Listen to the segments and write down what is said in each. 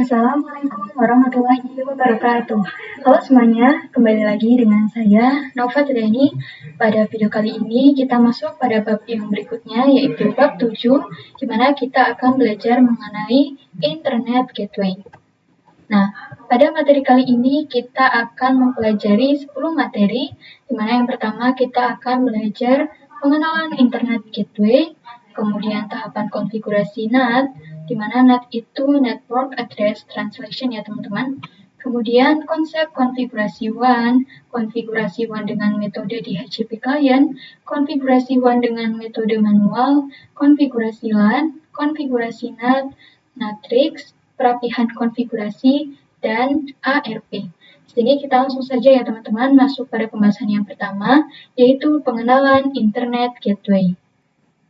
Assalamualaikum warahmatullahi wabarakatuh. Halo semuanya, kembali lagi dengan saya Nova Triani. Pada video kali ini kita masuk pada bab yang berikutnya, yaitu bab 7, di mana kita akan belajar mengenai Internet Gateway. Nah, pada materi kali ini kita akan mempelajari 10 materi, di mana yang pertama kita akan belajar pengenalan Internet Gateway, kemudian tahapan konfigurasi NAT, di mana NAT itu Network Address Translation ya teman-teman. Kemudian konsep konfigurasi WAN, konfigurasi WAN dengan metode DHCP client, konfigurasi WAN dengan metode manual, konfigurasi LAN, konfigurasi NAT, matrix, perapihan konfigurasi, dan ARP. Jadi kita langsung saja ya teman-teman masuk pada pembahasan yang pertama, yaitu pengenalan Internet Gateway.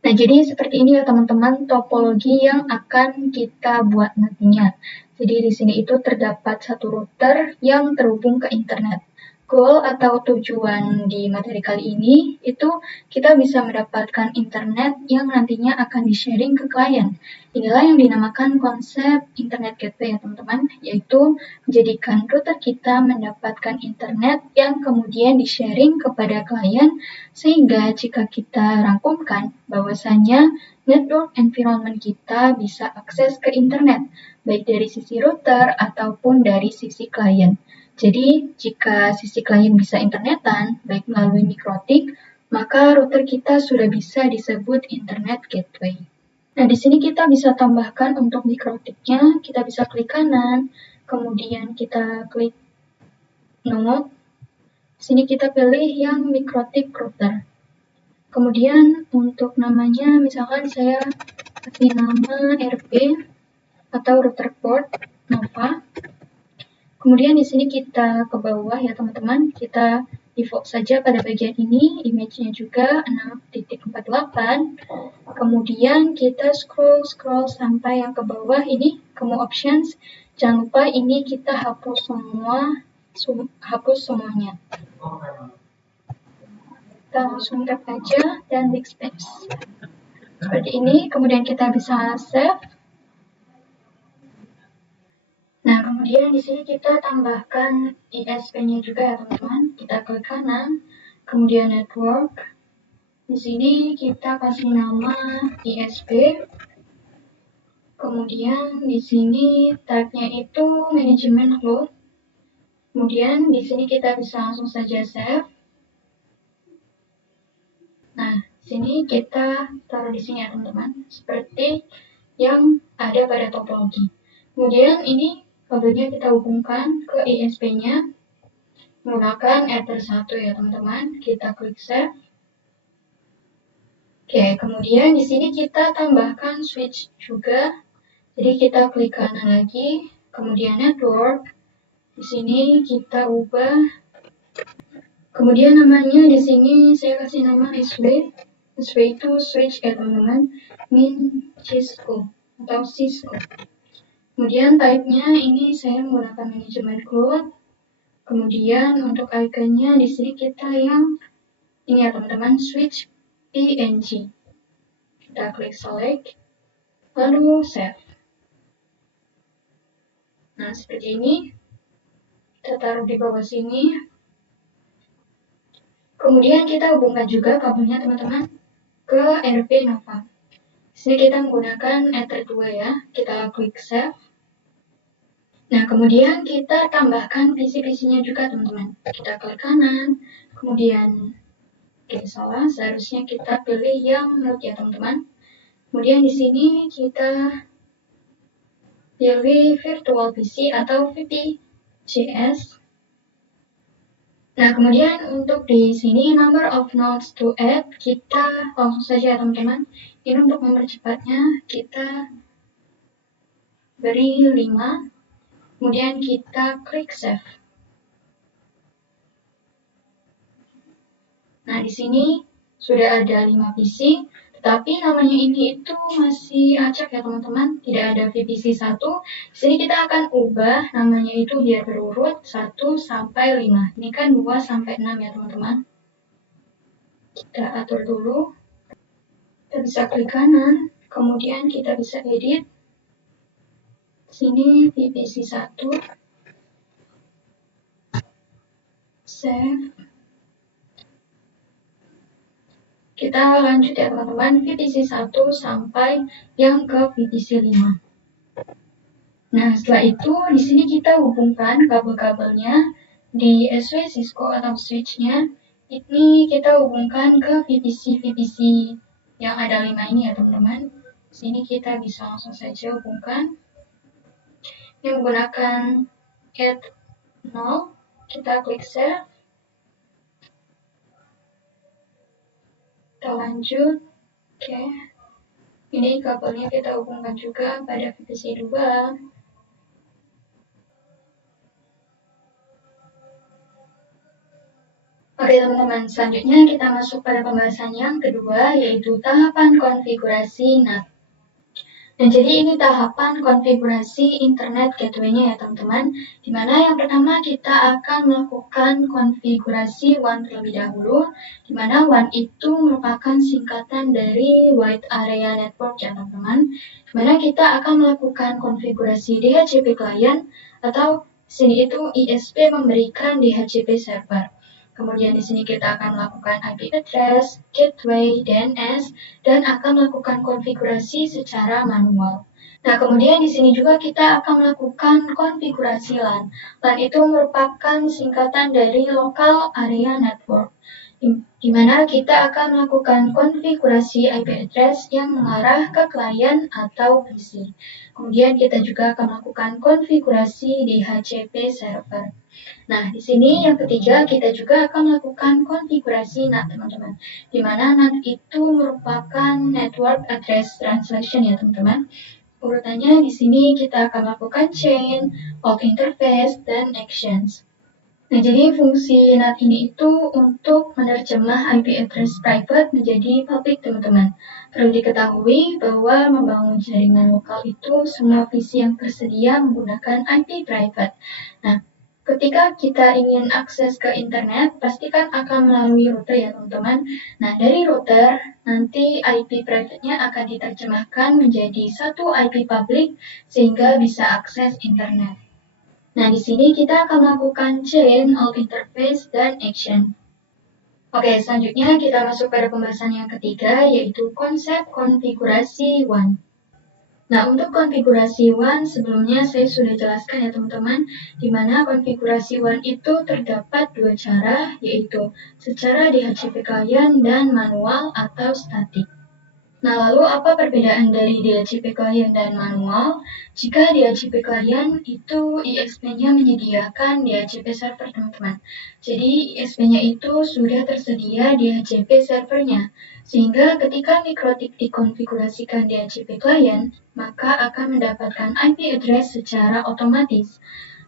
Nah, jadi seperti ini ya teman-teman topologi yang akan kita buat nantinya. Jadi di sini itu terdapat satu router yang terhubung ke internet. Goal atau tujuan di materi kali ini itu kita bisa mendapatkan internet yang nantinya akan di-sharing ke klien. Inilah yang dinamakan konsep internet gateway ya teman-teman, yaitu menjadikan router kita mendapatkan internet yang kemudian di-sharing kepada klien, sehingga jika kita rangkumkan bahwasanya network environment kita bisa akses ke internet, baik dari sisi router ataupun dari sisi klien. Jadi, jika sisi klien bisa internetan, baik melalui mikrotik, maka router kita sudah bisa disebut internet gateway. Nah, di sini kita bisa tambahkan untuk mikrotiknya, kita bisa klik kanan, kemudian kita klik node. Di sini kita pilih yang mikrotik router. Kemudian untuk namanya, misalkan saya kasih nama RP atau router port Nova. Kemudian di sini kita ke bawah ya teman-teman, kita default saja pada bagian ini, image-nya juga 6.48. Kemudian kita scroll sampai yang ke bawah ini, ke more options. Jangan lupa ini kita hapus semuanya. Kita langsung tap aja dan backspace. Seperti ini, kemudian kita bisa save. Nah, kemudian di sini kita tambahkan ISP-nya juga ya teman-teman. Kita klik kanan, kemudian network. Di sini kita kasih nama ISP. Kemudian di sini type-nya itu management load. Kemudian di sini kita bisa langsung saja save. Nah, sini kita taruh di sini ya teman-teman, seperti yang ada pada topologi. Kemudian ini kabelnya kita hubungkan ke ISP-nya menggunakan Ether 1 ya teman-teman. Kita klik save. Oke, kemudian di sini kita tambahkan switch juga. Jadi kita klik kanan lagi, kemudian network. Di sini kita ubah. Kemudian namanya di sini saya kasih nama SW. SW itu switch ya teman-teman, min Cisco atau Cisco. Kemudian type-nya ini saya menggunakan management cloud. Kemudian untuk iconnya di sini kita yang ini ya teman-teman, switch PNG. Kita klik select, lalu save. Nah, seperti ini. Kita taruh di bawah sini. Kemudian kita hubungkan juga kabelnya teman-teman ke RP Nova. Di sini kita menggunakan Ether 2 ya. Kita klik save. Nah, kemudian kita tambahkan PC-PC-nya juga teman-teman. Kita klik kanan, kemudian salah, seharusnya kita pilih yang node ya teman-teman. Kemudian di sini kita pilih virtual PC atau VPCS. Nah, kemudian untuk di sini number of nodes to add, kita langsung saja ya teman-teman. Ini untuk mempercepatnya, kita beri 5. Kemudian kita klik save. Nah, di sini sudah ada 5 PC, tetapi namanya ini itu masih acak ya teman-teman, tidak ada VPC 1. Di sini kita akan ubah namanya itu biar berurut 1 sampai 5. Ini kan 2 sampai 6 ya teman-teman. Kita atur dulu. Kita bisa klik kanan, kemudian kita bisa edit Sini VPC 1, save. Kita lanjut ya teman-teman, VPC 1 sampai yang ke VPC 5. Nah, setelah itu di sini kita hubungkan kabel-kabelnya di SW Cisco atau switch-nya. Ini kita hubungkan ke VPC yang ada 5 ini ya teman-teman. Sini kita bisa langsung saja hubungkan. Ini menggunakan add 0. Kita klik save. Kita lanjut. Oke. Ini kabelnya kita hubungkan juga pada VPC 2. Oke teman-teman, selanjutnya kita masuk pada pembahasan yang kedua, yaitu tahapan konfigurasi NAT. Nah, jadi ini tahapan konfigurasi internet gateway-nya ya teman-teman, dimana yang pertama kita akan melakukan konfigurasi WAN terlebih dahulu, dimana WAN itu merupakan singkatan dari Wide Area Network ya teman-teman, dimana kita akan melakukan konfigurasi DHCP client atau sini itu ISP memberikan DHCP server. Kemudian di sini kita akan melakukan IP address, gateway, DNS, dan akan melakukan konfigurasi secara manual. Nah, kemudian di sini juga kita akan melakukan konfigurasi LAN. LAN itu merupakan singkatan dari Local Area Network, di mana kita akan melakukan konfigurasi IP address yang mengarah ke klien atau PC. Kemudian kita juga akan melakukan konfigurasi DHCP server. Nah, di sini yang ketiga kita juga akan melakukan konfigurasi NAT, teman-teman. Di mana NAT itu merupakan Network Address Translation ya, teman-teman. Urutannya di sini kita akan melakukan chain, out interface, dan actions. Nah, jadi fungsi NAT ini itu untuk menerjemah IP address private menjadi public, teman-teman. Perlu diketahui bahwa membangun jaringan lokal itu semua PC yang tersedia menggunakan IP private. Nah, ketika kita ingin akses ke internet, pastikan akan melalui router ya teman-teman. Nah, dari router, nanti IP private-nya akan diterjemahkan menjadi satu IP public sehingga bisa akses internet. Nah, di sini kita akan melakukan chain, out interface, dan action. Oke, selanjutnya kita masuk pada pembahasan yang ketiga, yaitu konsep konfigurasi WAN. Nah, untuk konfigurasi WAN sebelumnya saya sudah jelaskan ya teman-teman, di mana konfigurasi WAN itu terdapat dua cara, yaitu secara DHCP client dan manual atau statik. Nah, lalu apa perbedaan dari DHCP client dan manual? Jika DHCP client itu ISP-nya menyediakan DHCP server, teman-teman. Jadi ISP-nya itu sudah tersedia DHCP servernya. Sehingga ketika mikrotik dikonfigurasikan DHCP client, maka akan mendapatkan IP address secara otomatis.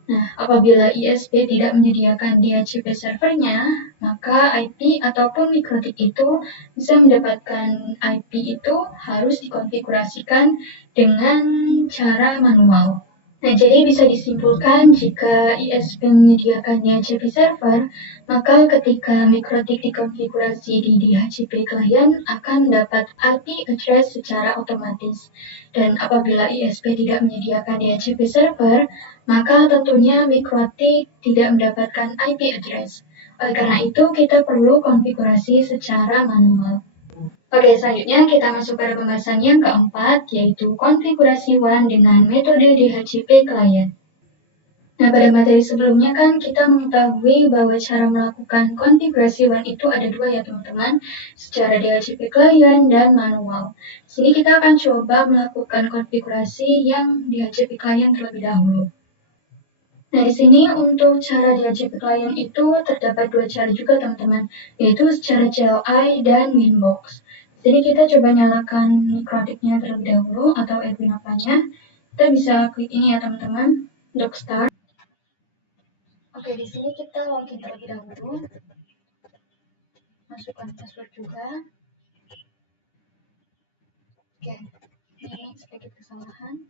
Nah, apabila ISP tidak menyediakan DHCP servernya, maka IP ataupun mikrotik itu bisa mendapatkan IP itu harus dikonfigurasikan dengan cara manual. Nah, jadi bisa disimpulkan jika ISP menyediakan DHCP server, maka ketika mikrotik dikonfigurasi di DHCP client akan mendapat IP address secara otomatis. Dan apabila ISP tidak menyediakan DHCP server, maka tentunya mikrotik tidak mendapatkan IP address. Oleh karena itu, kita perlu konfigurasi secara manual. Oke, selanjutnya kita masuk pada pembahasan yang keempat, yaitu konfigurasi WAN dengan metode DHCP client. Nah, pada materi sebelumnya kan kita mengetahui bahwa cara melakukan konfigurasi WAN itu ada dua ya teman-teman, secara DHCP client dan manual. Sini kita akan coba melakukan konfigurasi yang DHCP client terlebih dahulu. Nah, di sini untuk cara DHCP client itu terdapat dua cara juga teman-teman, yaitu secara CLI dan Winbox. Jadi kita coba nyalakan mikrotiknya terlebih dahulu atau Edwin apanya. Kita bisa klik ini ya teman-teman untuk start. Oke, di sini kita login terlebih dahulu. Masukkan password juga. Oke, ini sedikit kesalahan.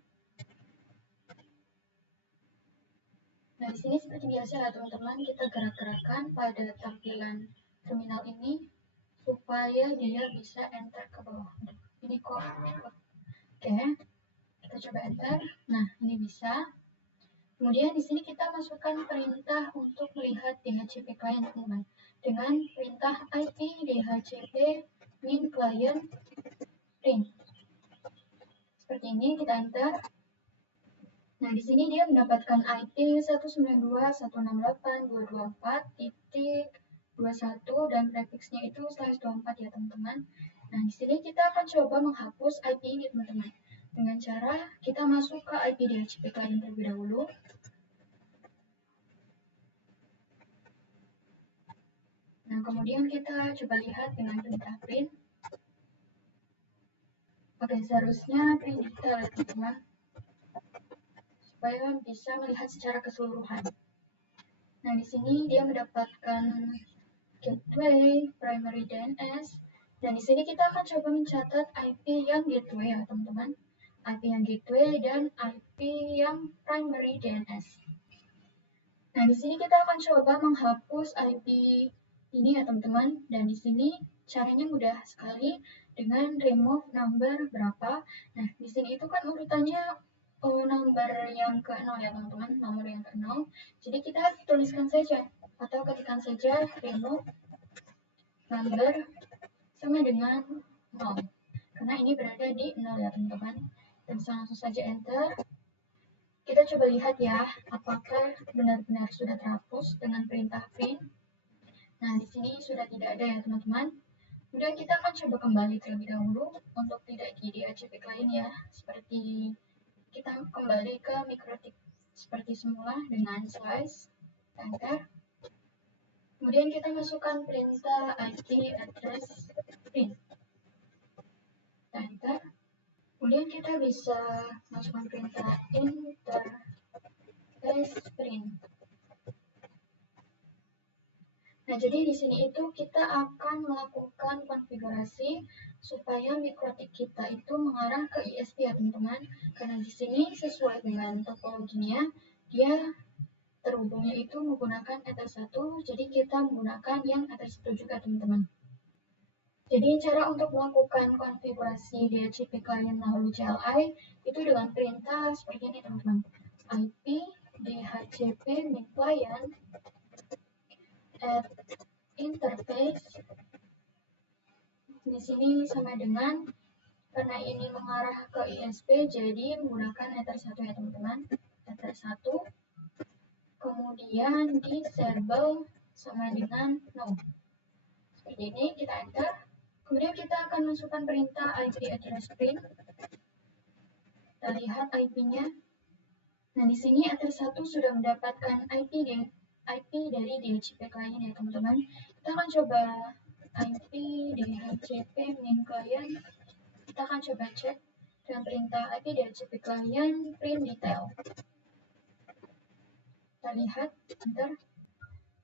Nah, di sini seperti biasa ya teman-teman, kita gerak-gerakan pada tampilan terminal ini supaya dia bisa enter ke bawah. Ini kok. Oke, kita coba enter. Nah, ini bisa. Kemudian di sini kita masukkan perintah untuk melihat DHCP client, teman-teman. Dengan perintah IP DHCP min client print. Seperti ini, kita enter. Nah, di sini dia mendapatkan IP 192.168.224.21 dan prefixnya itu /24 ya, teman-teman. Nah, di sini kita akan coba menghapus IP ini, teman-teman. Dengan cara kita masuk ke IP DHCP client terlebih dahulu. Nah, kemudian kita coba lihat dengan perintah print. Oke, seharusnya print detail ya, teman-teman, supaya bisa melihat secara keseluruhan. Nah, di sini dia mendapatkan gateway, primary DNS, dan di sini kita akan coba mencatat IP yang gateway ya, teman-teman. IP yang gateway dan IP yang primary DNS. Nah, di sini kita akan coba menghapus IP ini ya, teman-teman. Dan di sini caranya mudah sekali dengan remove number berapa. Nah, di sini itu kan urutannya nomor yang ke-0 ya, teman-teman. Nomor yang ke-0. Jadi kita tuliskan saja atau ketikkan saja remove number sama dengan 0. Karena ini berada di 0 ya, teman-teman. Dan langsung saja enter. Kita coba lihat ya, apakah benar-benar sudah terhapus dengan perintah print. Nah, di sini sudah tidak ada ya, teman-teman. Kemudian kita akan coba kembali terlebih dahulu untuk tidak di DHCP client ya. Seperti kita kembali ke mikrotik seperti semula dengan slice, enter. Kemudian kita masukkan perintah IP address print, enter. Kemudian kita bisa masukkan perintah interface print. Nah, jadi di sini itu kita akan melakukan konfigurasi supaya mikrotik kita itu mengarah ke ISP ya, teman-teman. Karena di sini sesuai dengan topologinya, dia terhubungnya itu menggunakan Ether 1, jadi kita menggunakan yang Ether 1 juga, teman-teman. Jadi cara untuk melakukan konfigurasi DHCP client melalui CLI itu dengan perintah seperti ini, teman-teman. IP DHCP min client at interface. Di sini sama dengan, karena ini mengarah ke ISP, jadi menggunakan Ether 1 ya, teman-teman. Ether 1. Kemudian disable sama dengan no. Seperti ini, kita enter. Kemudian kita akan masukkan perintah IP address print. Kita lihat IP-nya. Nah, di sini Ether 1 sudah mendapatkan IP dari DHCP client ya, teman-teman. Kita akan coba IP DHCP min client. Kita akan coba cek dengan perintah IP DHCP client print detail. Kita lihat, enter.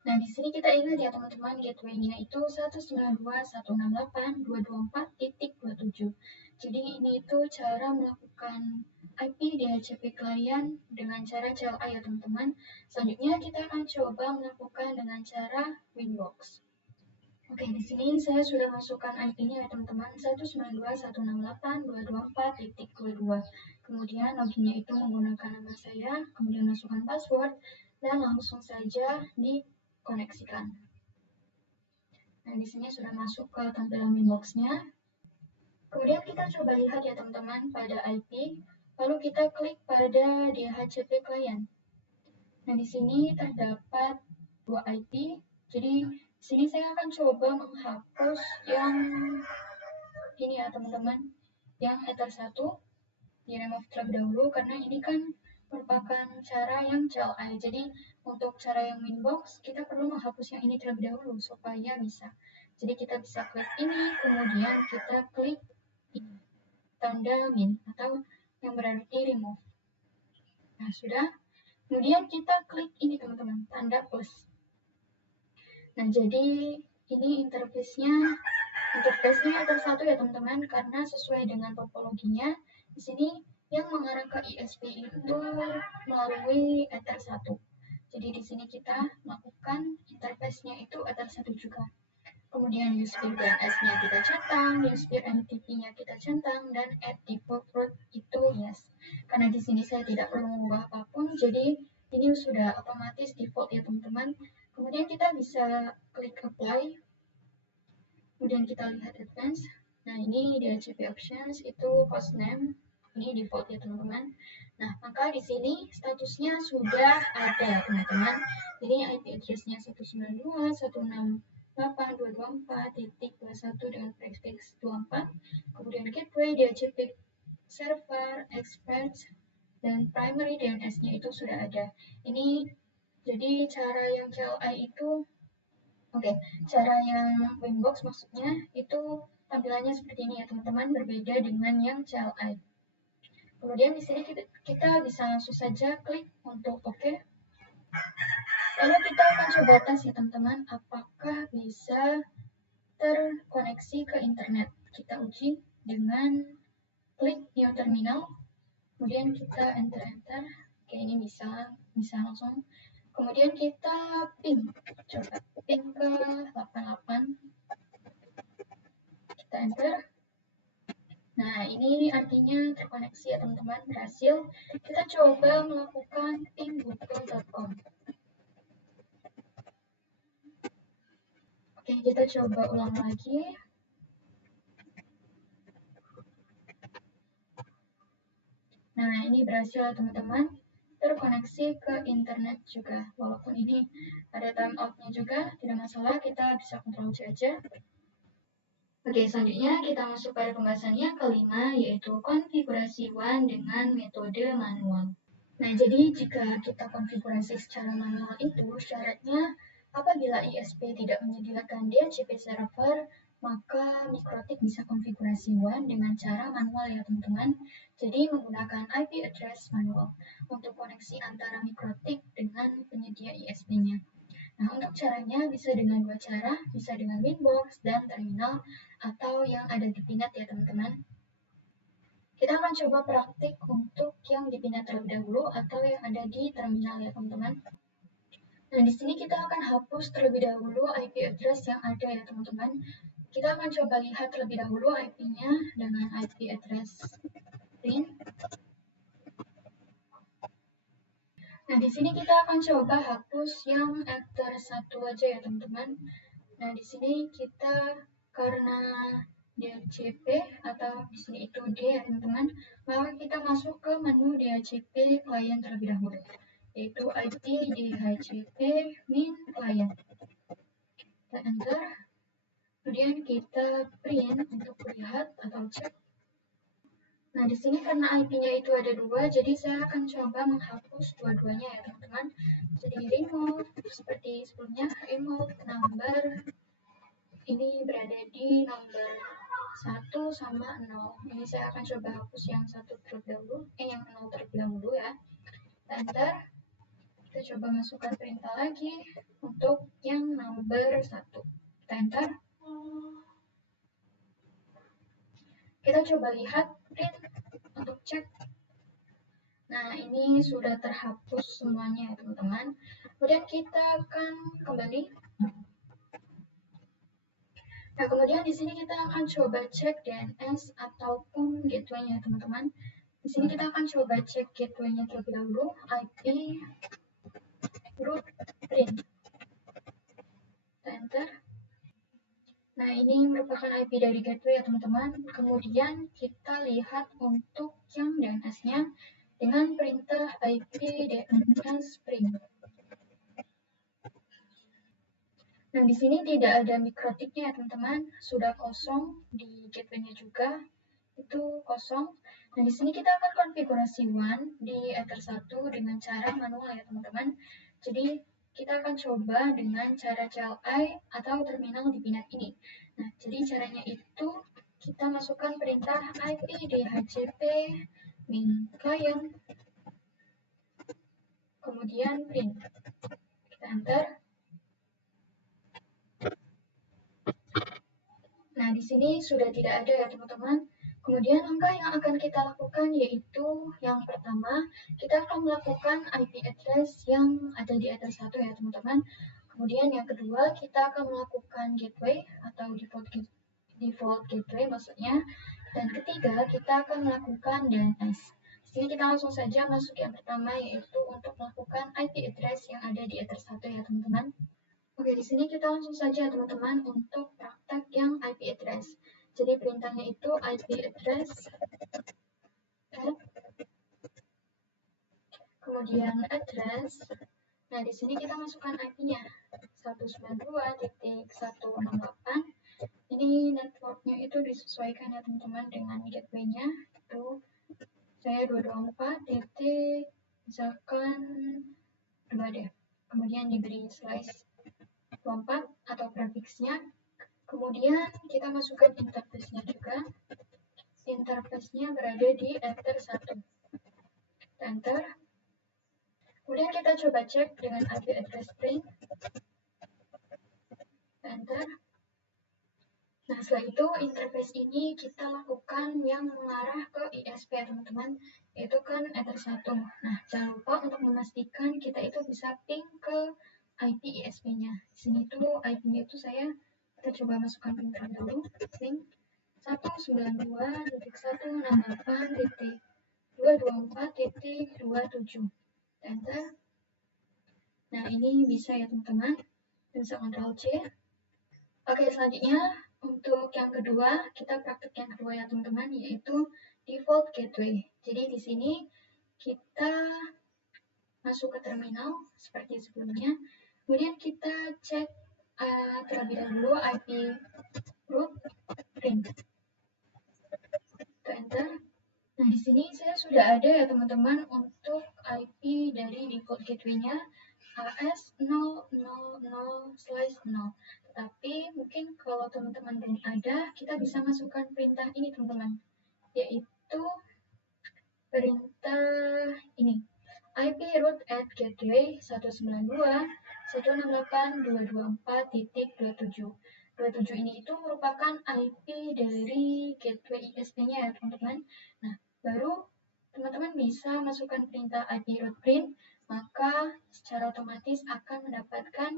Nah, di sini kita ingat ya, teman-teman, gateway-nya itu 192.168.224.27. Jadi ini itu cara melakukan IP DHCP client dengan cara CLI ya, teman-teman. Selanjutnya kita akan coba melakukan dengan cara Winbox. Oke, di sini saya sudah masukkan IP-nya ya, teman-teman, 192.168.224.22. Kemudian loginnya itu menggunakan nama saya, kemudian masukkan password, dan langsung saja dikoneksikan. Nah, di sini sudah masuk ke tampilan Winbox-nya. Kemudian kita coba lihat ya, teman-teman, pada IP, lalu kita klik pada DHCP client. Nah, di sini terdapat 2 IP, jadi di sini saya akan coba menghapus yang ini ya, teman-teman, yang Ether 1, di remove terlebih dahulu, karena ini kan merupakan cara yang CLI. Jadi untuk cara yang Winbox, kita perlu menghapus yang ini terlebih dahulu supaya bisa. Jadi kita bisa klik ini, kemudian kita klik ini, tanda min atau yang berarti remove. Nah, sudah. Kemudian kita klik ini, teman-teman, tanda plus. Nah, jadi ini interface-nya Ether 1 ya, teman-teman, karena sesuai dengan topologinya, di sini yang mengarah ke ISP itu melalui Ether 1. Jadi di sini kita melakukan interface-nya itu Ether 1 juga. Kemudian USB BMS-nya kita centang, USB NTP-nya kita centang, dan add default root itu yes. Karena di sini saya tidak perlu mengubah apapun, jadi ini sudah otomatis default ya teman-teman. Kemudian kita bisa klik apply, kemudian kita lihat advance. Nah ini di DHCP options itu hostname, ini default ya teman-teman. Nah maka di sini statusnya sudah ada teman-teman. Jadi IP address-nya 192.168.224.21 dengan prefix 24. Kemudian gateway, DHCP server, experts, dan primary DNS-nya itu sudah ada. Ini jadi cara yang CLI itu cara yang Winbox maksudnya itu tampilannya seperti ini ya teman-teman, berbeda dengan yang CLI. Kemudian di sini kita bisa langsung saja klik untuk OK. Lalu kita akan coba tes ya teman-teman, apakah bisa terkoneksi ke internet. Kita uji dengan klik new terminal, kemudian kita enter. Oke, ini bisa langsung. Kemudian kita ping, coba ping ke 88, kita enter. Nah, ini artinya terkoneksi ya teman-teman, berhasil. Kita coba melakukan ping google.com. Oke, kita coba ulang lagi. Nah, ini berhasil ya teman-teman, terkoneksi ke internet juga. Walaupun ini ada timeout-nya juga, tidak masalah, kita bisa kontrol C aja. Oke, selanjutnya kita masuk pada pembahasannya kelima, yaitu konfigurasi WAN dengan metode manual. Nah, jadi jika kita konfigurasi secara manual itu, syaratnya apabila ISP tidak menyediakan DHCP server, maka Mikrotik bisa konfigurasi WAN dengan cara manual ya teman-teman. Jadi menggunakan IP address manual untuk koneksi antara Mikrotik dengan penyedia ISP-nya. Nah, untuk caranya bisa dengan dua cara, bisa dengan Winbox dan terminal, atau yang ada di Pinet ya teman-teman. Kita akan coba praktik untuk yang di Pinet terlebih dahulu, atau yang ada di terminal ya teman-teman. Nah, di sini kita akan hapus terlebih dahulu IP address yang ada ya teman-teman. Kita akan coba lihat terlebih dahulu IP-nya dengan IP address print. Nah, di sini kita akan coba hapus yang ether 1 aja ya teman-teman. Nah, di sini kita karena DHCP atau di sini itu D ya teman-teman, maka kita masuk ke menu DHCP client terlebih dahulu, yaitu IP DHCP min client. Kita enter, kemudian kita print untuk lihat atau cek. Nah, di sini karena IP-nya itu ada dua, jadi saya akan coba menghapus dua-duanya ya teman-teman. Jadi remove seperti sebelumnya, remove number ini berada di nomor 1 sama 0. Ini saya akan coba hapus yang 1 terlebih dahulu, yang 0 terlebih dahulu ya. Enter. Kita coba masukkan perintah lagi untuk yang nomor 1. Kita enter. Kita coba lihat print untuk cek. Nah, ini sudah terhapus semuanya ya teman-teman. Kemudian kita akan kembali. Nah, kemudian di sini kita akan coba cek DNS ataupun gateway-nya teman-teman. Di sini kita akan coba cek gateway-nya terlebih dahulu, IP root print. Kita enter. Nah, ini merupakan IP dari gateway ya teman-teman. Kemudian kita lihat untuk yang DNS-nya dengan perintah IP DNS print. Nah, di sini tidak ada mikrotiknya ya teman-teman, sudah kosong di gateway-nya juga, itu kosong. Nah, di sini kita akan konfigurasi WAN di Ether 1 dengan cara manual ya teman-teman. Jadi, kita akan coba dengan cara CLI atau terminal di Pinet ini. Nah, jadi caranya itu kita masukkan perintah IP DHCP min client, kemudian print. Kita enter. Nah, di sini sudah tidak ada ya teman-teman. Kemudian langkah yang akan kita lakukan yaitu yang pertama, kita akan melakukan IP address yang ada di Ether 1 ya teman-teman. kemudian yang kedua kita akan melakukan gateway atau default gateway maksudnya. Dan ketiga kita akan melakukan DNS. Di sini kita langsung saja masuk yang pertama, yaitu untuk melakukan IP address yang ada di Ether 1 ya teman-teman. Oke, di sini kita langsung saja teman-teman untuk praktek yang IP address. Jadi perintahnya itu IP address add, kemudian address. Nah, di sini kita masukkan IP-nya 192.168. Ini networknya itu disesuaikan ya teman-teman dengan gateway-nya. Itu saya 224 misalkan 2D. Kemudian diberi slice 24 atau prefixnya. Kemudian kita masukkan interface-nya juga. Interface-nya berada di Ether 1. Enter. Kemudian kita coba cek dengan IP address string. Enter. Nah, setelah itu interface ini kita lakukan yang mengarah ke ISP teman-teman, yaitu kan Ether 1. Nah, jangan lupa untuk memastikan kita itu bisa ping ke IP ISP-nya. Di sini tuh IP-nya itu kita coba masukkan ping dulu, ping 192.168.224.27. Enter. Nah, ini bisa ya teman-teman. Bisa Ctrl C. Oke, selanjutnya untuk yang kedua, kita praktek yang kedua ya teman-teman, yaitu default gateway. Jadi di sini kita masuk ke terminal seperti sebelumnya. Kemudian kita cek terlebih dahulu IP root print. Enter. Nah, di sini saya sudah ada ya teman-teman untuk IP dari default gateway-nya AS000/0. Tetapi mungkin kalau teman-teman belum ada, kita bisa masukkan perintah ini teman-teman, yaitu perintah ini. IP root at gateway 192.168.224.27. 27 ini itu merupakan IP dari gateway ISP-nya ya teman-teman. Nah, baru teman-teman bisa masukkan perintah IP root print, maka secara otomatis akan mendapatkan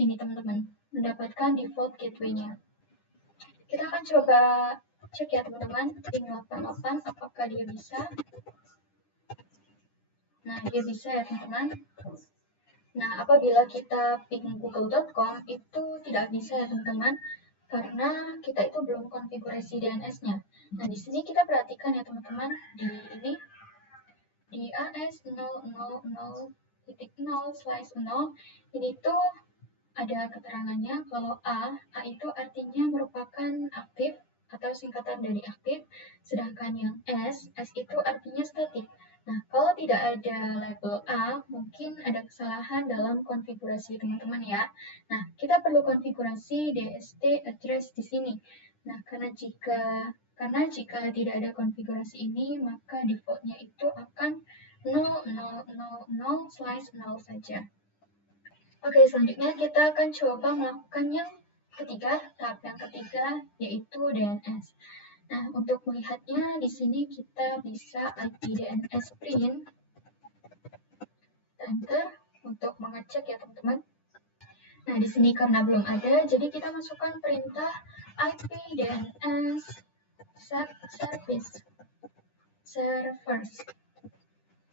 ini teman-teman, mendapatkan default gateway-nya. Kita akan coba cek ya teman-teman, ping 88 apakah dia bisa. Nah, dia bisa ya teman-teman. Nah, apabila kita ping google.com itu tidak bisa ya teman-teman, karena kita itu belum konfigurasi DNS-nya. Nah, di sini kita perhatikan ya teman-teman, di AS000.0/0 ini tuh ada keterangannya kalau A itu artinya merupakan aktif atau singkatan dari aktif, sedangkan yang S itu artinya statik. Nah, kalau tidak ada label A, mungkin ada kesalahan dalam konfigurasi teman-teman ya. Nah, kita perlu konfigurasi DST address di sini. Nah, karena jika tidak ada konfigurasi ini, maka defaultnya itu akan 0/0 saja. Oke, selanjutnya kita akan coba melakukan yang ketiga, tahap yang ketiga, yaitu DNS. Nah, untuk melihatnya di sini kita bisa IP DNS print. Enter untuk mengecek ya teman-teman. Nah, di sini karena belum ada, jadi kita masukkan perintah IP DNS servers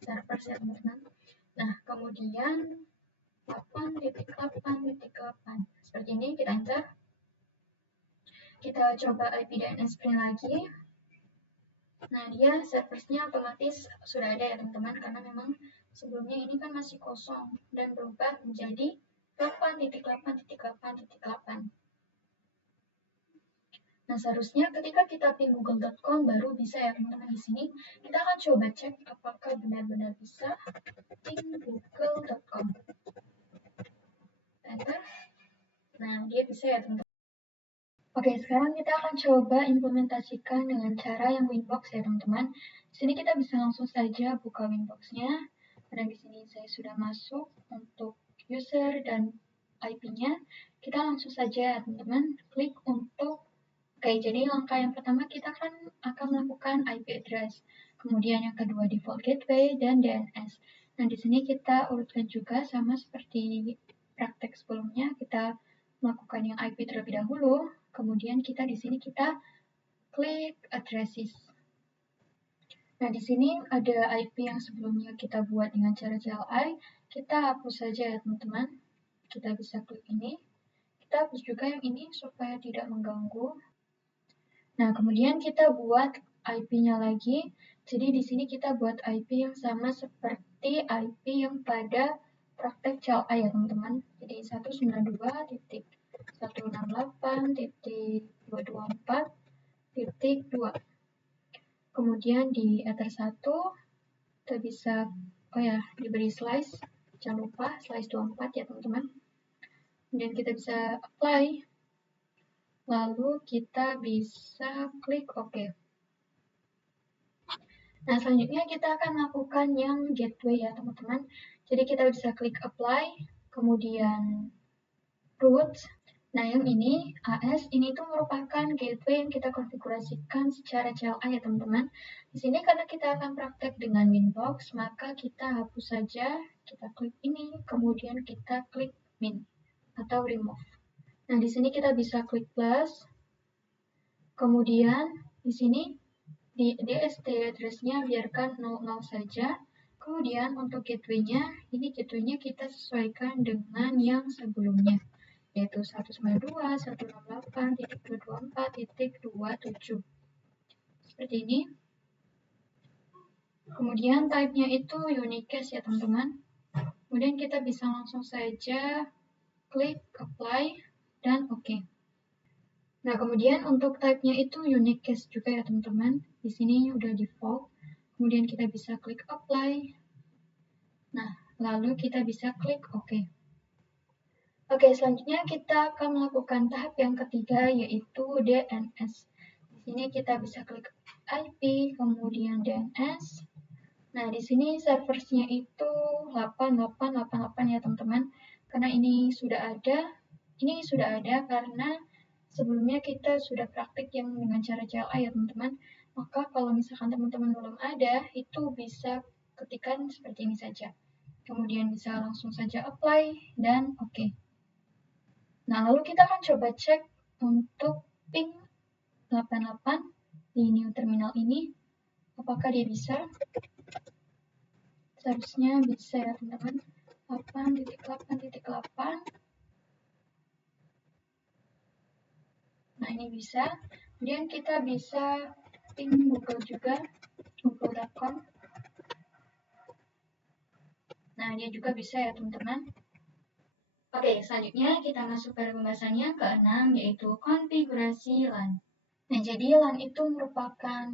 ya teman-teman. Nah, kemudian 8.8.8 seperti ini, kita enter. Kita coba IP DNS print lagi. Nah, dia serversnya otomatis sudah ada ya teman-teman, karena memang sebelumnya ini kan masih kosong dan berubah menjadi 8.8.8.8. Nah, seharusnya ketika kita ping google.com baru bisa ya teman-teman. Di sini kita akan coba cek apakah benar-benar bisa ping google.com. Enter. Nah, dia bisa ya teman-teman. Oke, sekarang kita akan coba implementasikan dengan cara yang Winbox ya teman-teman. Di sini kita bisa langsung saja buka Winbox-nya. Dan di sini saya sudah masuk untuk user dan IP-nya. Kita langsung saja teman-teman klik untuk. Oke, jadi langkah yang pertama kita akan melakukan IP address. Kemudian yang kedua default gateway dan DNS. Nah, di sini kita urutkan juga sama seperti praktek sebelumnya kita melakukan yang IP terlebih dahulu, kemudian di sini kita klik addresses. Nah, di sini ada IP yang sebelumnya kita buat dengan cara CLI, kita hapus saja ya teman-teman. Kita bisa klik ini. Kita hapus juga yang ini supaya tidak mengganggu. Nah, kemudian kita buat IP-nya lagi. Jadi di sini kita buat IP yang sama seperti IP yang pada praktek CLI ya teman-teman. Jadi 192.168.224.2. Kemudian di Ether 1 kita bisa diberi slice, jangan lupa slice 24 ya teman-teman. Kemudian kita bisa apply, lalu kita bisa klik OK. Nah, selanjutnya kita akan melakukan yang gateway ya teman-teman. Jadi kita bisa klik apply, kemudian root. Nah, yang ini AS ini itu merupakan gateway yang kita konfigurasikan secara CLI ya teman-teman. Di sini karena kita akan praktek dengan Winbox, maka kita hapus saja, kita klik ini, kemudian kita klik min atau remove. Nah, di sini kita bisa klik plus, kemudian di sini di DST address-nya biarkan 00 saja. Kemudian untuk gateway-nya, ini gateway-nya kita sesuaikan dengan yang sebelumnya, yaitu 192.168.224.27. Seperti ini. Kemudian type-nya itu unicast ya teman-teman. Kemudian kita bisa langsung saja klik apply dan OK. Nah, kemudian untuk type-nya itu unicast juga ya teman-teman. Di sini udah default. Kemudian kita bisa klik apply. Nah, lalu kita bisa klik OK. Oke, selanjutnya kita akan melakukan tahap yang ketiga, yaitu DNS. Di sini kita bisa klik IP, kemudian DNS. Nah, di sini serversnya itu 8888 ya teman-teman. Karena ini sudah ada. Ini sudah ada karena sebelumnya kita sudah praktik yang dengan cara CLI ya teman-teman. Maka kalau misalkan teman-teman belum ada, itu bisa ketikkan seperti ini saja. Kemudian bisa langsung saja apply dan OK. Nah, lalu kita akan coba cek untuk ping 88 di new terminal ini. Apakah dia bisa? Seharusnya bisa ya teman-teman. 8.8.8. Nah, ini bisa. Kemudian kita bisa ping Google juga, google.com. Nah, dia juga bisa ya teman-teman. Oke, selanjutnya kita masuk pada pembahasannya ke-6, yaitu konfigurasi LAN. Nah, jadi LAN itu merupakan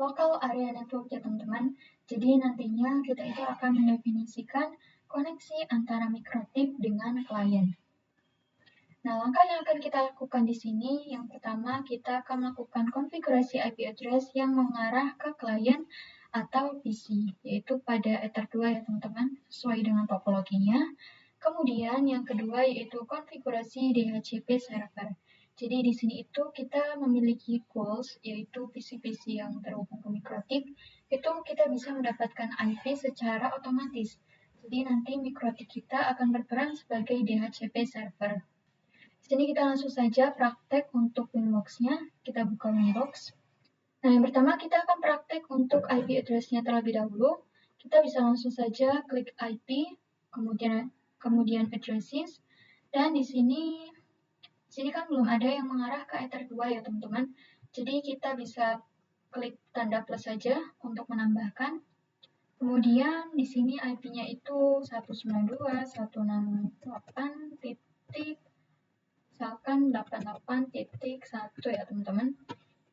local area network ya teman-teman. Jadi nantinya kita itu akan mendefinisikan koneksi antara mikrotip dengan klien. Nah, langkah yang akan kita lakukan di sini, yang pertama kita akan melakukan konfigurasi IP address yang mengarah ke klien atau PC, yaitu pada Ether 2 ya teman-teman, sesuai dengan topologinya. Kemudian yang kedua yaitu konfigurasi DHCP server. Jadi di sini itu kita memiliki goals, yaitu PC-PC yang terhubung ke mikrotip, itu kita bisa mendapatkan IP secara otomatis. Jadi nanti mikrotip kita akan berperan sebagai DHCP server. Di sini kita langsung saja praktek untuk Winbox-nya. Kita buka Winbox. Nah, yang pertama kita akan praktek untuk IP address-nya terlebih dahulu. Kita bisa langsung saja klik IP, kemudian addresses, dan di sini kan belum ada yang mengarah ke Ether 2 ya teman-teman. Jadi kita bisa klik tanda plus saja untuk menambahkan. Kemudian di sini IP-nya itu 192.168 titik misalkan 88.1 ya teman-teman.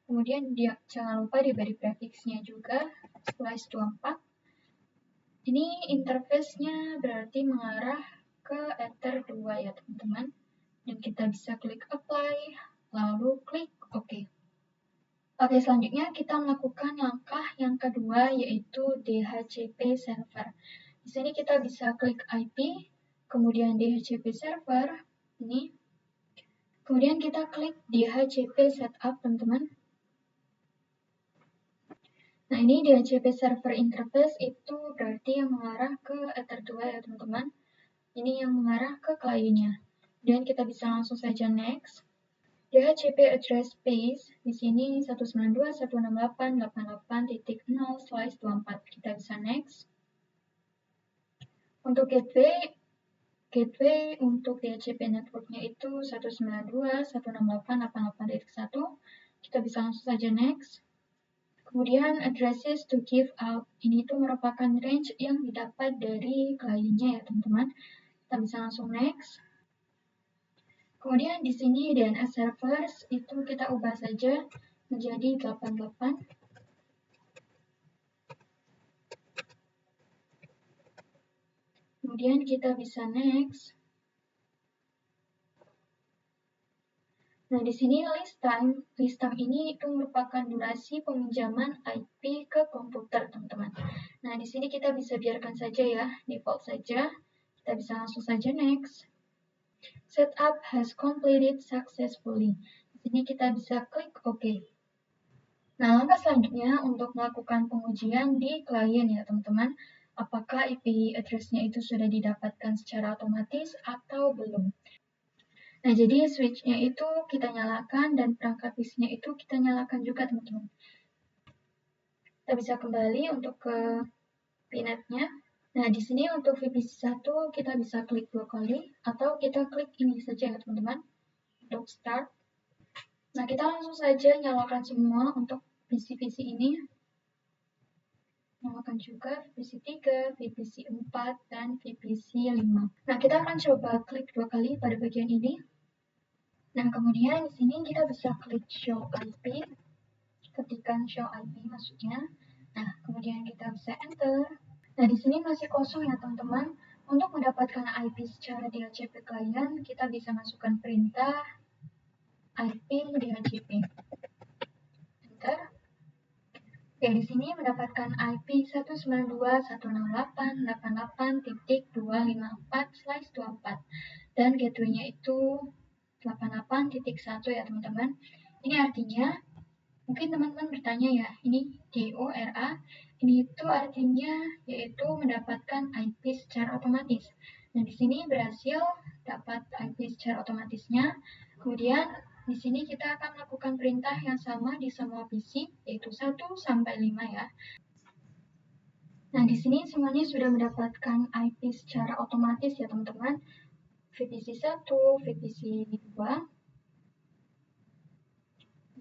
Kemudian jangan lupa diberi prefixnya juga /24. Ini interface-nya berarti mengarah ke Ether 2 ya teman-teman. Dan kita bisa klik apply, lalu klik OK. Oke, selanjutnya kita melakukan langkah yang kedua yaitu DHCP server. Di sini kita bisa klik IP, kemudian DHCP server, ini. Kemudian kita klik DHCP setup, teman-teman. Nah, ini DHCP server interface itu berarti yang mengarah ke Ether 2 ya, teman-teman. ini yang mengarah ke kliennya. Dan kita bisa langsung saja next. DHCP address space di sini 192.168.88.0/24. Kita bisa next. Untuk gateway untuk DHCP networknya itu 192.168.88.1. Kita bisa langsung saja next. Kemudian addresses to give out, ini itu merupakan range yang didapat dari kliennya ya teman-teman. Kita bisa langsung next. Kemudian di sini DNS servers itu kita ubah saja menjadi 88. Kemudian kita bisa next. Nah, di sini list time ini itu merupakan durasi peminjaman IP ke komputer, teman-teman. Nah, di sini kita bisa biarkan saja ya, default saja. Kita bisa langsung saja next. Setup has completed successfully. Di sini kita bisa klik OK. Nah, langkah selanjutnya untuk melakukan pengujian di klien ya, teman-teman. Apakah IP address-nya itu sudah didapatkan secara otomatis atau belum. Nah, jadi switch-nya itu kita nyalakan dan perangkat PC-nya itu kita nyalakan juga, teman-teman. Kita bisa kembali untuk ke PNet-nya. Nah, di sini untuk VPC 1 kita bisa klik 2 kali atau kita klik ini saja ya, teman-teman. Untuk start. Nah, kita langsung saja nyalakan semua untuk PC-PC ini. Nyalakan juga VPC 3, VPC 4, dan VPC 5. Nah, kita akan coba klik 2 kali pada bagian ini. Nah, kemudian di sini kita bisa klik show IP, ketikkan show IP maksudnya. Nah, kemudian kita bisa enter. Nah, di sini masih kosong ya teman-teman. Untuk mendapatkan IP secara DHCP klien, kita bisa masukkan perintah IP DHCP. Enter. Oke, di sini mendapatkan IP 192.168.254/24 dan gateway-nya itu 88.1 ya teman-teman. Ini artinya, mungkin teman-teman bertanya ya, ini DORA, ini itu artinya yaitu mendapatkan IP secara otomatis. Nah, di sini berhasil dapat IP secara otomatisnya. Kemudian di sini kita akan melakukan perintah yang sama di semua PC, yaitu 1 sampai 5 ya. Nah, di sini semuanya sudah mendapatkan IP secara otomatis ya teman-teman. VPC 1, VPC 2.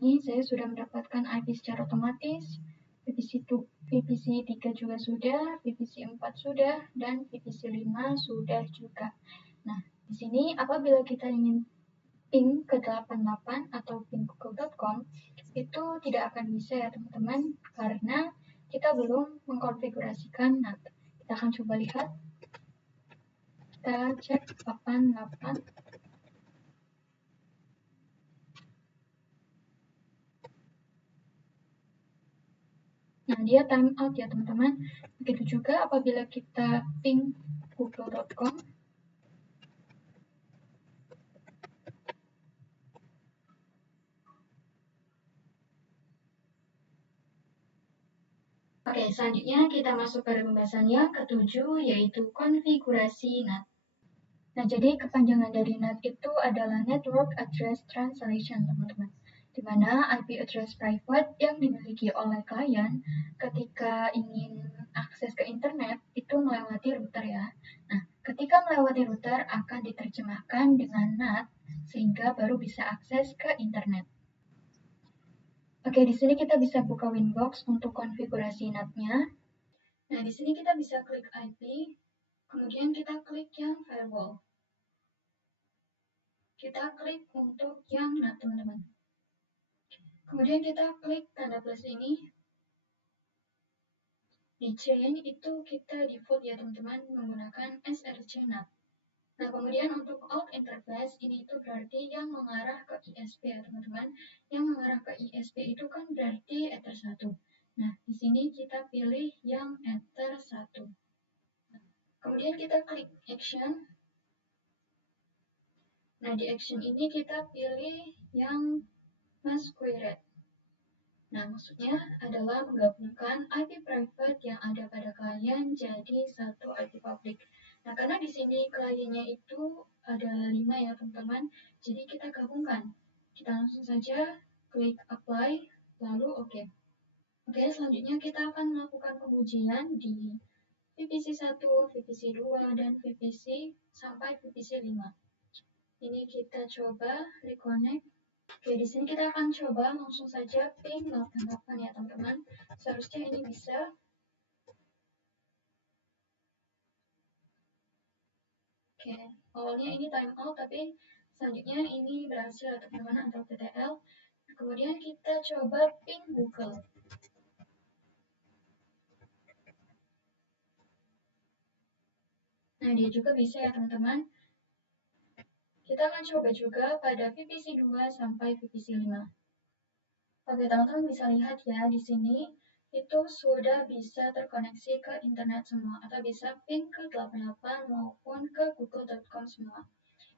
Ini saya sudah mendapatkan IP secara otomatis. VPC 3 juga sudah, VPC 4 sudah, dan VPC 5 sudah juga. Nah, di sini apabila kita ingin ping ke 88 atau ping google.com, itu tidak akan bisa ya teman-teman, karena kita belum mengkonfigurasikan NAT. Kita akan coba lihat. Kita cek 88. Nah, dia time out ya teman-teman. Begitu juga apabila kita ping google.com. Oke, selanjutnya kita masuk pada pembahasan yang ketujuh, yaitu konfigurasi NAT. Nah, jadi kepanjangan dari NAT itu adalah Network Address Translation, teman-teman. Di mana IP address private yang dimiliki oleh klien ketika ingin akses ke internet itu melewati router ya. Nah, ketika melewati router akan diterjemahkan dengan NAT sehingga baru bisa akses ke internet. Oke, di sini kita bisa buka Winbox untuk konfigurasi NAT-nya. Nah, di sini kita bisa klik IP, kemudian kita klik yang firewall. Kita klik untuk yang NAT, teman-teman. Kemudian kita klik tanda plus ini. Di chain itu kita default ya teman-teman menggunakan SRC NAT. Nah, kemudian untuk out interface ini itu berarti yang mengarah ke ISP ya teman-teman. Yang mengarah ke ISP itu kan berarti Ether 1. Nah, di sini kita pilih yang Ether 1. Kemudian kita klik action. Nah, di action ini kita pilih yang masquerade. Nah, maksudnya adalah menggabungkan IP private yang ada pada klien jadi satu IP public. Nah, karena di sini kliennya itu ada 5 ya teman-teman, jadi kita gabungkan. Kita langsung saja klik apply, lalu oke. Oke, selanjutnya kita akan melakukan pengujian di VPC 1, VPC 2, dan VPC sampai VPC 5. Ini kita coba reconnect. Oke, di sini kita akan coba langsung saja ping 88 ya teman-teman. Seharusnya ini bisa. Oke, awalnya ini timeout, tapi selanjutnya ini berhasil teman-teman atau TTL. Kemudian kita coba ping Google. Nah, dia juga bisa ya teman-teman. Kita akan coba juga pada VPC 2 sampai VPC 5. Oke, teman-teman bisa lihat ya di sini itu sudah bisa terkoneksi ke internet semua atau bisa ping ke 88 maupun ke google.com semua.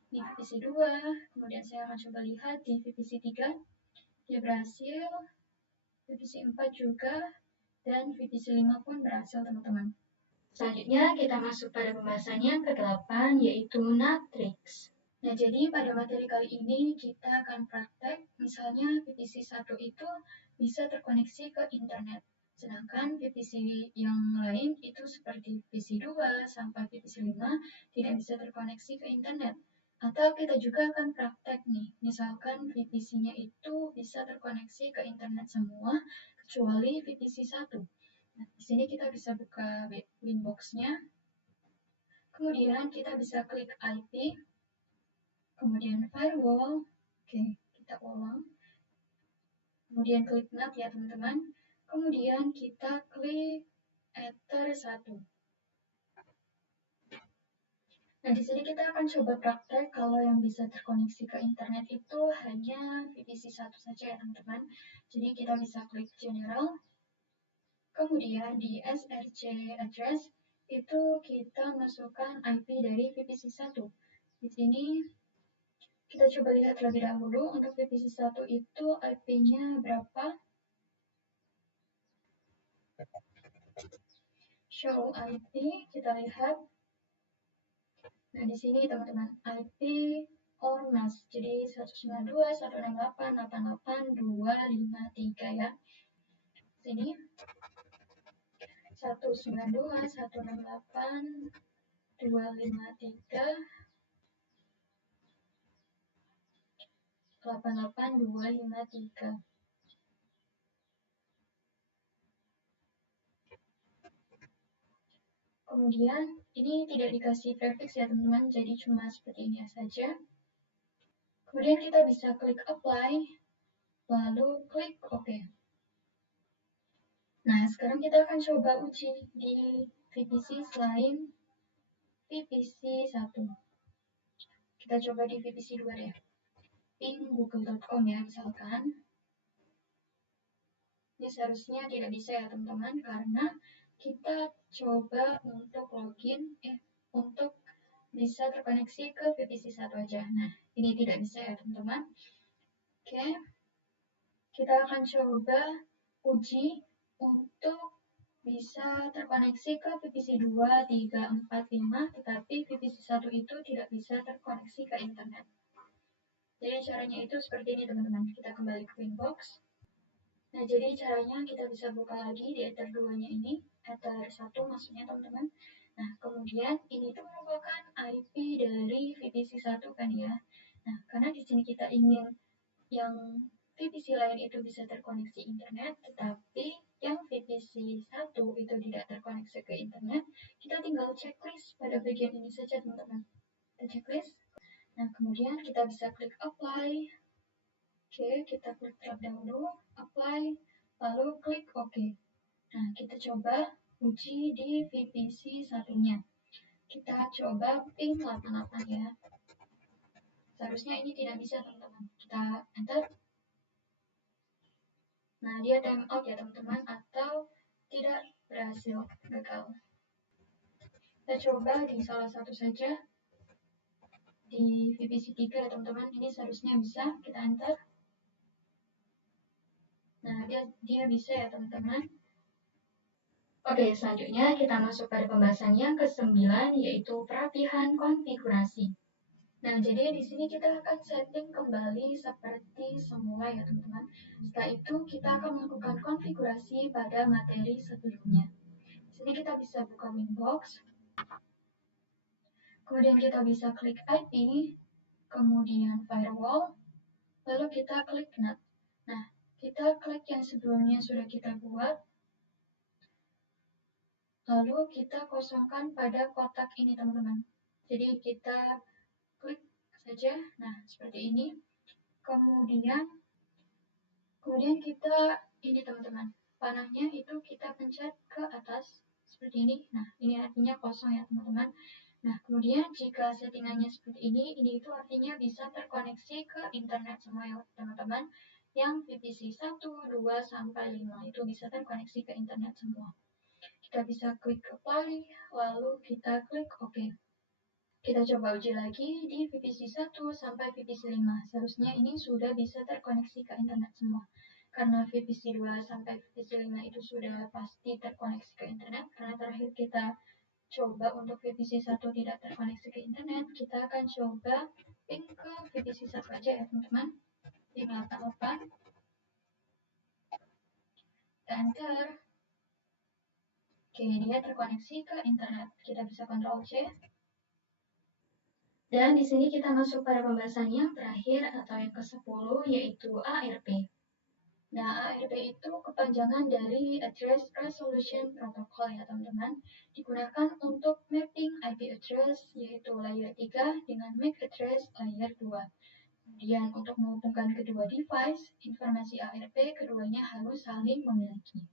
Di VPC 2, kemudian saya akan coba lihat di VPC 3, dia berhasil, VPC 4 juga, dan VPC 5 pun berhasil teman-teman. Selanjutnya kita masuk pada pembahasannya ke-8 yaitu Natrix. Nah, jadi pada materi kali ini kita akan praktek, misalnya VPC 1 itu bisa terkoneksi ke internet. Sedangkan VPC yang lain itu seperti VPC 2 sampai VPC 5 tidak bisa terkoneksi ke internet. Atau kita juga akan praktek nih, misalkan VPC-nya itu bisa terkoneksi ke internet semua, kecuali VPC 1. Nah, di sini kita bisa buka Winbox-nya, kemudian kita bisa klik IP, kemudian firewall, oke, kita ulang, kemudian klik NAT ya teman-teman, kemudian kita klik Ether 1. Nah, di sini kita akan coba praktek kalau yang bisa terkoneksi ke internet itu hanya VPC 1 saja ya teman-teman. Jadi kita bisa klik General, kemudian di SRC Address itu kita masukkan IP dari VPC 1. Di sini kita coba lihat terlebih dahulu untuk VPC 1 itu IP-nya berapa. Show IP, kita lihat. Nah, di sini teman-teman, IP on mask. Jadi 192.168.88.253 ya. Sini 192.168.253. Kemudian ini tidak dikasih prefix ya teman-teman, jadi cuma seperti ini saja. Kemudian kita bisa klik apply, lalu klik OK. Nah, sekarang kita akan coba uji di VPC selain VPC 1. Kita coba di VPC 2 deh. Ping google.com ya misalkan. Ini seharusnya tidak bisa ya teman-teman karena kita coba untuk login, untuk bisa terkoneksi ke VPC 1 aja. Nah, ini tidak bisa ya teman-teman. Oke, kita akan coba uji untuk bisa terkoneksi ke VPC 2, 3, 4, 5, tetapi VPC 1 itu tidak bisa terkoneksi ke internet. Jadi caranya itu seperti ini teman-teman. Kita kembali ke Winbox. Nah, jadi caranya kita bisa buka lagi di Ether 2-nya ini, Ether 1 maksudnya teman-teman. Nah, kemudian ini tuh merupakan IP dari VPC 1 kan ya. Nah, karena di sini kita ingin yang VPC lain itu bisa terkoneksi internet, tetapi yang VPC 1 itu tidak terkoneksi ke internet, kita tinggal checklist pada bagian ini saja teman-teman. Kita checklist. Nah, kemudian kita bisa klik apply. Oke, kita klik terlebih dahulu, apply, lalu klik OK. Nah, kita coba uji di VPC satunya. Kita coba ping 88 ya. Seharusnya ini tidak bisa teman-teman. Kita enter. Nah, dia timeout ya teman-teman atau tidak berhasil, gagal. Kita coba di salah satu saja. Di VPC 3 ya teman-teman, ini seharusnya bisa. Kita enter. Nah, dia bisa ya teman-teman. Oke, selanjutnya kita masuk pada pembahasan yang ke-9, yaitu perapihan konfigurasi. Nah, jadi di sini kita akan setting kembali seperti semula ya teman-teman. Setelah itu kita akan melakukan konfigurasi pada materi sebelumnya. Di sini kita bisa buka Winbox, kemudian kita bisa klik IP, kemudian firewall, lalu kita klik NAT. Nah, kita klik yang sebelumnya sudah kita buat, lalu kita kosongkan pada kotak ini teman-teman. Jadi kita klik saja, nah seperti ini. Kemudian kita ini teman-teman, panahnya itu kita pencet ke atas seperti ini. Nah, ini artinya kosong ya teman-teman. Nah, kemudian jika settingannya seperti ini itu artinya bisa terkoneksi ke internet semua ya teman-teman. Yang VPC 1, 2, sampai 5 itu bisa terkoneksi ke internet semua. Kita bisa klik apply, lalu kita klik OK. Kita coba uji lagi di VPC 1 sampai VPC 5. Seharusnya ini sudah bisa terkoneksi ke internet semua. Karena VPC 2 sampai VPC 5 itu sudah pasti terkoneksi ke internet. Karena terakhir kita coba untuk VPC 1 tidak terkoneksi ke internet, kita akan coba ping ke VPC 1 aja ya teman-teman. Ping 88. Enter. Oke, dia terkoneksi ke internet. Kita bisa Ctrl C. Dan di sini kita masuk pada pembahasan yang terakhir atau yang ke-10, yaitu ARP. Nah, ARP itu kepanjangan dari Address Resolution Protocol ya teman-teman. Digunakan untuk mapping IP address yaitu layer 3 dengan MAC address layer 2. Kemudian untuk menghubungkan kedua device, informasi ARP keduanya harus saling memiliki.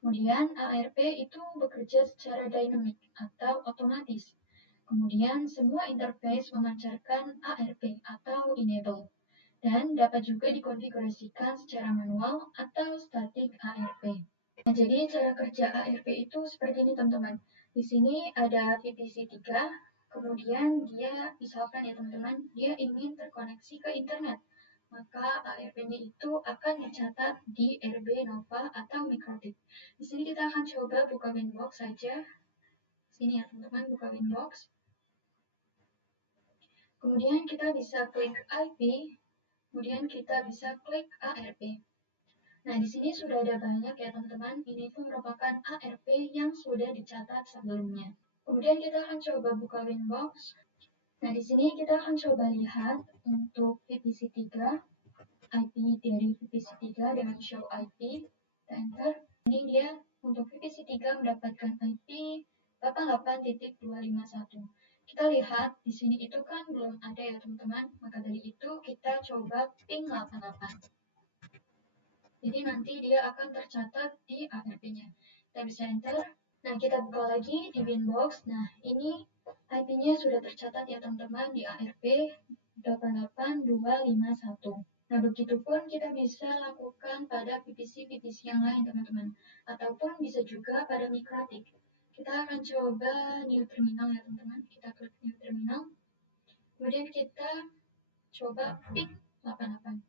Kemudian ARP itu bekerja secara dinamik atau otomatis. Kemudian semua interface memancarkan ARP atau enable. Dan dapat juga dikonfigurasikan secara manual atau static ARP. Nah, jadi cara kerja ARP itu seperti ini teman-teman. Di sini ada VPC 3, kemudian dia misalkan ya teman-teman, dia ingin terkoneksi ke internet. Maka ARP-nya itu akan dicatat di RB Nova atau Mikrotik. Di sini kita akan coba buka Winbox saja. Sini ya teman-teman, buka Winbox. Kemudian kita bisa klik IP, kemudian kita bisa klik ARP. Nah, di sini sudah ada banyak ya teman-teman. Ini itu merupakan ARP yang sudah dicatat sebelumnya. Kemudian kita akan coba buka Winbox. Nah, di sini kita akan coba lihat untuk VPC 3, IP dari VPC 3 dengan show IP. Kita enter. Ini dia untuk VPC 3 mendapatkan IP 88.251. Kita lihat di sini itu kan belum ada ya teman-teman. Maka dari itu kita coba ping 88. Jadi nanti dia akan tercatat di ARP-nya. Kita bisa enter. Nah, kita buka lagi di Winbox. Nah, ini IP-nya sudah tercatat ya teman-teman di ARP 88251. Nah, begitupun kita bisa lakukan pada VPC-VPC yang lain teman-teman. Ataupun bisa juga pada Mikrotik. Kita akan coba new terminal ya teman-teman. Kita klik new terminal. Kemudian kita coba ping 88.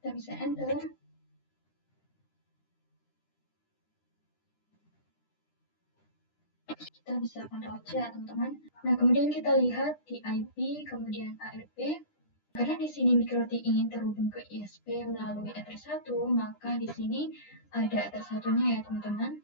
Kita bisa enter. Kita bisa Ctrl C ya teman-teman. Nah, kemudian kita lihat di IP, kemudian ARP. Karena di sini Mikrotik ingin terhubung ke ISP melalui Ether1, maka di sini ada Ether1-nya ya teman-teman.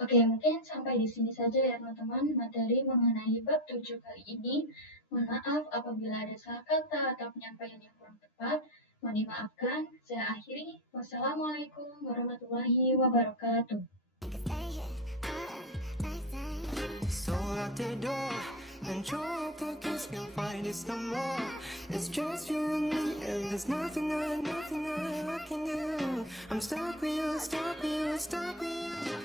Oke, mungkin sampai di sini saja ya teman-teman materi mengenai bab 7 kali ini. Mohon maaf apabila ada salah kata atau penyampaian yang kurang tepat. Mohon dimaafkan. Saya akhiri. Wassalamualaikum warahmatullahi wabarakatuh. Out the door and your pockets can find it no more. It's just you and me, and there's nothing I can do. I'm stuck with you, stuck with you, stuck with you.